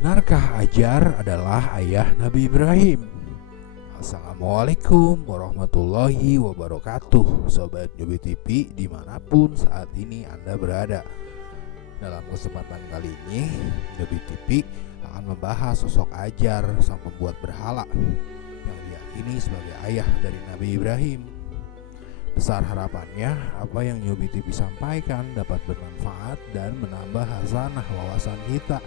Benarkah Ajar adalah ayah Nabi Ibrahim? Assalamualaikum warahmatullahi wabarakatuh, Sobat Nyubi TV dimanapun saat ini Anda berada. Dalam kesempatan kali ini, Nyubi TV akan membahas sosok Ajar, sang pembuat berhala yang diyakini sebagai ayah dari Nabi Ibrahim. Besar harapannya apa yang Nyubi TV sampaikan dapat bermanfaat dan menambah hasanah wawasan kita,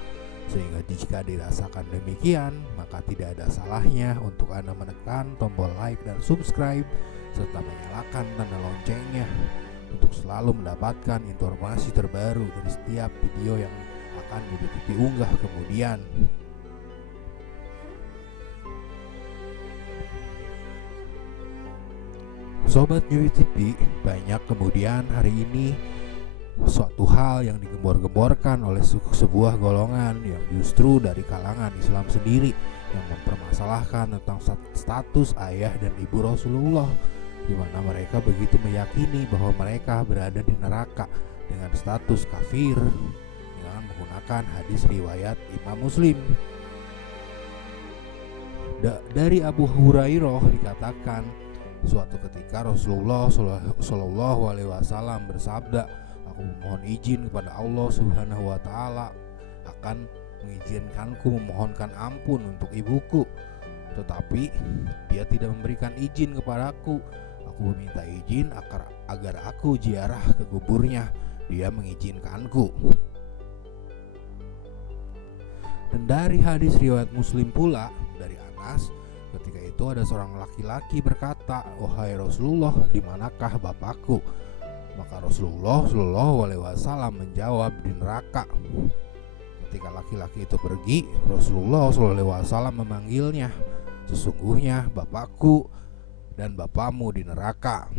sehingga jika dirasakan demikian, maka tidak ada salahnya untuk Anda menekan tombol like dan subscribe serta menyalakan tanda loncengnya untuk selalu mendapatkan informasi terbaru dari setiap video yang akan Nyubi TV unggah kemudian. Sobat Nyubi TV, banyak kemudian hari ini suatu hal yang digembor-gemborkan oleh sebuah golongan yang justru dari kalangan Islam sendiri yang mempermasalahkan tentang status ayah dan ibu Rasulullah, di mana mereka begitu meyakini bahwa mereka berada di neraka dengan status kafir dengan menggunakan hadis riwayat Imam Muslim. Dari Abu Hurairah dikatakan, suatu ketika Rasulullah Shallallahu Alaihi Wasallam bersabda, "Aku memohon izin kepada Allah Subhanahu Wa Taala akan mengizinkanku memohonkan ampun untuk ibuku, tetapi dia tidak memberikan izin kepadaku. Aku meminta izin agar aku ziarah ke kuburnya. Dia mengizinkanku." Dan dari hadis riwayat Muslim pula dari Anas, ketika itu ada seorang laki-laki berkata, "Wahai Rasulullah, di manakah bapakku?" Maka Rasulullah Shallallahu Alaihi Wasallam menjawab, "Di neraka." Ketika laki-laki itu pergi, Rasulullah Shallallahu Alaihi Wasallam memanggilnya, "Sesungguhnya bapakku dan bapakmu di neraka."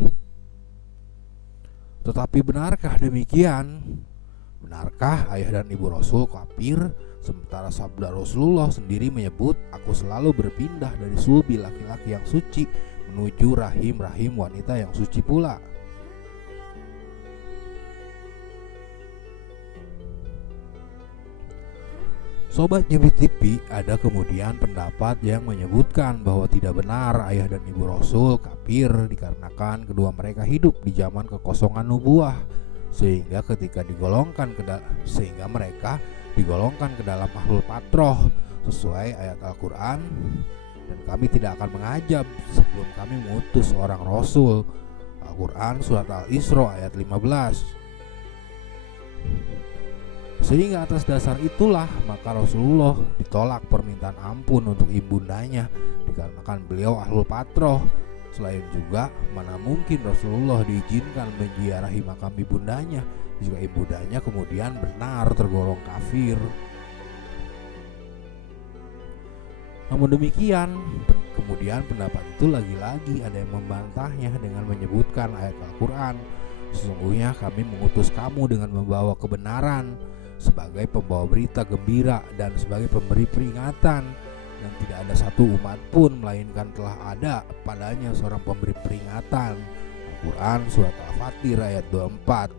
Tetapi benarkah demikian? Benarkah ayah dan ibu Rasul kafir? Sementara sabda Rasulullah sendiri menyebut, "Aku selalu berpindah dari sulbi laki-laki yang suci menuju rahim-rahim wanita yang suci pula." Sobat Nyubi TV, ada kemudian pendapat yang menyebutkan bahwa tidak benar ayah dan ibu Rasul kafir dikarenakan kedua mereka hidup di zaman kekosongan nubuah, sehingga mereka digolongkan ke dalam ahlul patroh sesuai ayat Al-Quran, "Dan kami tidak akan mengajab sebelum kami mengutus seorang Rasul." Al-Quran surat Al-Isra ayat 15. Sehingga atas dasar itulah maka Rasulullah ditolak permintaan ampun untuk ibundanya dikarenakan beliau ahlul patroh. Selain juga, mana mungkin Rasulullah diizinkan menziarahi makam ibundanya jika ibundanya kemudian benar tergolong kafir. Namun demikian, kemudian pendapat itu lagi-lagi ada yang membantahnya dengan menyebutkan ayat Al-Quran, "Sesungguhnya kami mengutus kamu dengan membawa kebenaran, sebagai pembawa berita gembira dan sebagai pemberi peringatan, dan tidak ada satu umat pun melainkan telah ada padanya seorang pemberi peringatan." Al-Quran surat Al-Fatir ayat 24.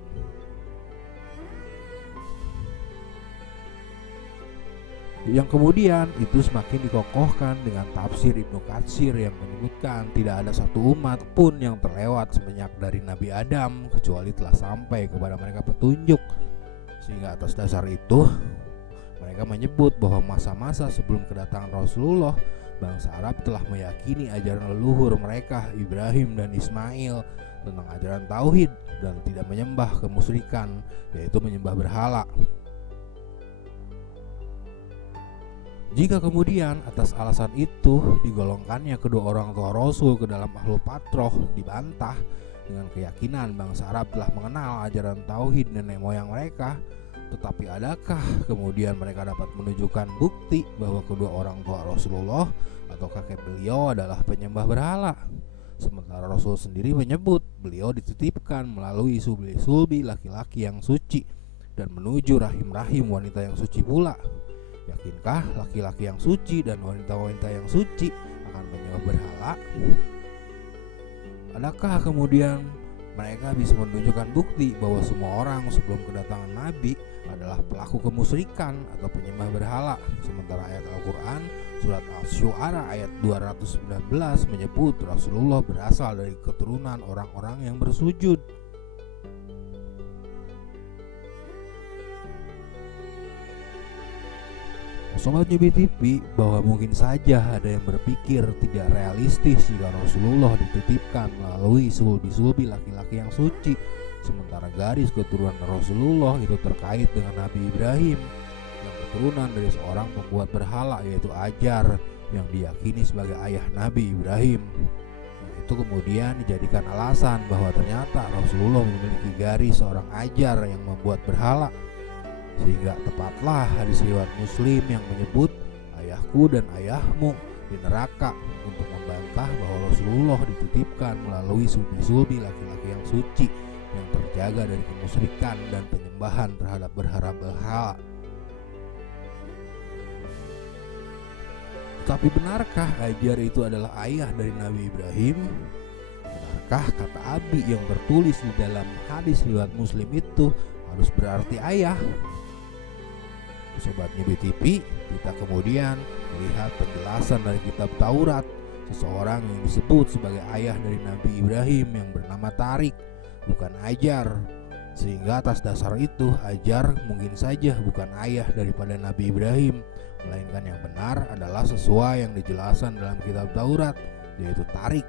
Yang kemudian itu semakin dikokohkan dengan tafsir Ibnu Katsir yang menyebutkan tidak ada satu umat pun yang terlewat semenjak dari Nabi Adam kecuali telah sampai kepada mereka petunjuk. Sehingga atas dasar itu mereka menyebut bahwa masa-masa sebelum kedatangan Rasulullah, bangsa Arab telah meyakini ajaran leluhur mereka Ibrahim dan Ismail tentang ajaran tauhid dan tidak menyembah kemusyrikan, yaitu menyembah berhala. Jika kemudian atas alasan itu digolongkannya kedua orang tua Rasul ke dalam ahlul patroh, dibantah dengan keyakinan bangsa Arab telah mengenal ajaran tauhid nenek moyang mereka, tetapi adakah kemudian mereka dapat menunjukkan bukti bahwa kedua orang tua Rasulullah atau kakek beliau adalah penyembah berhala? Sementara Rasul sendiri menyebut beliau dititipkan melalui sulbi laki-laki yang suci dan menuju rahim-rahim wanita yang suci pula. Yakinkah laki-laki yang suci dan wanita-wanita yang suci akan menyembah berhala? Adakah kemudian Mereka bisa menunjukkan bukti bahwa semua orang sebelum kedatangan Nabi adalah pelaku kemusyrikan atau penyembah berhala. Sementara ayat Al-Quran surat Asy-Syu'ara ayat 219 menyebut Rasulullah berasal dari keturunan orang-orang yang bersujud. Sobat Nyobi TV, bahwa mungkin saja ada yang berpikir tidak realistis jika Rasulullah dititipkan melalui sulbi-sulbi laki-laki yang suci, sementara garis keturunan Rasulullah itu terkait dengan Nabi Ibrahim yang keturunan dari seorang pembuat berhala, yaitu Ajar, yang diyakini sebagai ayah Nabi Ibrahim. Itu kemudian dijadikan alasan bahwa ternyata Rasulullah memiliki garis seorang Ajar yang membuat berhala, sehingga tepatlah hadis riwayat Muslim yang menyebut ayahku dan ayahmu di neraka untuk membantah bahwa Rasulullah dititipkan melalui sulbi-sulbi laki-laki yang suci yang terjaga dari kemusyrikan dan penyembahan terhadap berhala. Tapi benarkah Ajar itu adalah ayah dari Nabi Ibrahim? Benarkah kata Abi yang tertulis di dalam hadis riwayat Muslim itu harus berarti ayah? Sobat Nyobi TV, kita kemudian melihat penjelasan dari kitab Taurat, seseorang yang disebut sebagai ayah dari Nabi Ibrahim yang bernama Tarik, bukan Ajar. Sehingga atas dasar itu Ajar mungkin saja bukan ayah daripada Nabi Ibrahim, melainkan yang benar adalah sesuai yang dijelaskan dalam kitab Taurat, yaitu Tarik.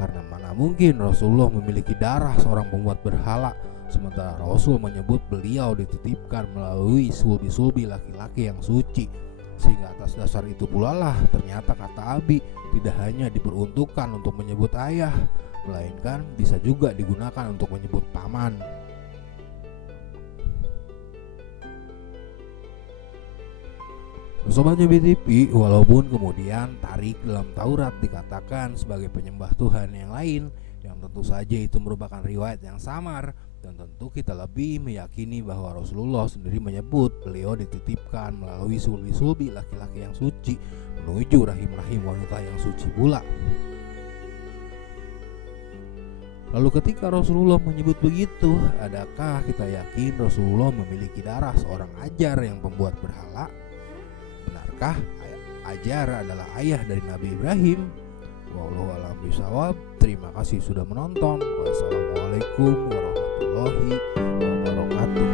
Karena mana mungkin Rasulullah memiliki darah seorang pembuat berhala, sementara Rasul menyebut beliau dititipkan melalui sulbi-sulbi laki-laki yang suci. Sehingga atas dasar itu pula lah ternyata kata Abi tidak hanya diperuntukkan untuk menyebut ayah, melainkan bisa juga digunakan untuk menyebut paman. Sobat Nyobi TV, walaupun kemudian Tarik dalam Taurat dikatakan sebagai penyembah Tuhan yang lain, yang tentu saja itu merupakan riwayat yang samar, dan tentu kita lebih meyakini bahwa Rasulullah sendiri menyebut beliau dititipkan melalui sulbi-sulbi laki-laki yang suci menuju rahim-rahim wanita yang suci pula. Lalu ketika Rasulullah menyebut begitu, adakah kita yakin Rasulullah memiliki darah seorang Ajar yang pembuat berhala? Benarkah Ajar adalah ayah dari Nabi Ibrahim? Wallahu a'lam bishawab. Terima kasih sudah menonton. Wassalamualaikum warahmatullahi wabarakatuh.